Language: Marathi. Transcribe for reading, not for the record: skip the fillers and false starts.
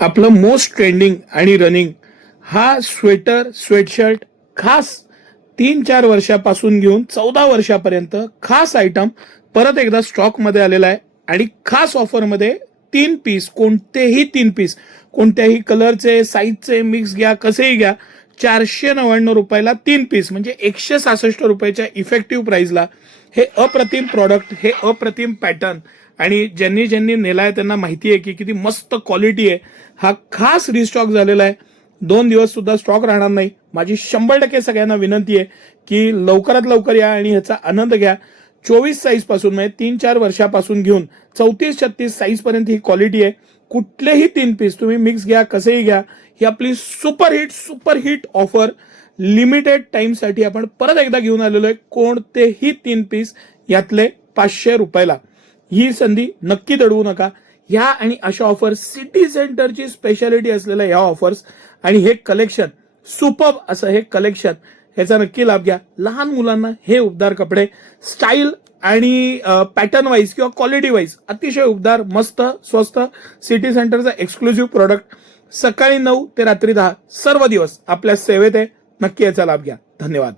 आपलं मोस्ट ट्रेंडिंग आणि रनिंग हा स्वेटर स्वेटशर्ट खास 3-4 वर्षापासून घेऊन 14 वर्षापर्यंत खास आयटम परत एकदा स्टॉकमध्ये आलेला आहे आणि खास ऑफरमध्ये 3 पीस, कोणतेही 3 पीस, कोणत्याही कलरचे साईजचे मिक्स घ्या, कसेही घ्या, 499 रुपयाला 3 पीस म्हणजे 166 रुपयाच्या इफेक्टिव्ह प्राइसला हे अप्रतिम प्रॉडक्ट, हे अप्रतिम पॅटर्न आणि ज्यांनी ज्यांनी नेलाय त्यांना माहिती आहे की किती मस्त क्वालिटी आहे. हा खास रिस्टॉक झालेला आहे. 2 दिवस सुद्धा स्टॉक राहणार नाही. माझी 100% सगळ्यांना विनंती आहे की लवकरात लवकर या आणि ह्याचा आनंद घ्या. 24 साईज पासून म्हणजे 3-4 वर्षापासून घेऊन 34-36 साईज पर्यंत ही क्वालिटी आहे. कुठलेही 3 पीस तुम्ही मिक्स घ्या, कसेही घ्या. ही आपली सुपर हिट ऑफर लिमिटेड टाइमसाठी आपण परत एकदा घेऊन आलेलो आहे. कोणतेही 3 पीस यातले 500 रुपयाला. ही संधी नक्की दडवू नका. ह्या आणि अशा ऑफर सिटी सेंटरची स्पेशालिटी असलेल्या ह्या ऑफर्स आणि हे कलेक्शन सुपर्ब असं हे कलेक्शन, ह्याचा नक्की लाभ घ्या. लहान मुलांना हे उबदार कपडे स्टाईल आणि पॅटर्न वाईज किंवा क्वालिटी वाईज अतिशय उबदार, मस्त, स्वस्त सिटी सेंटरचा एक्सक्लुझिव्ह प्रोडक्ट. सकाळी 9 ते रात्री 10 सर्व दिवस आपल्या सेवेत आहे. नक्की याचा लाभ घ्या. धन्यवाद.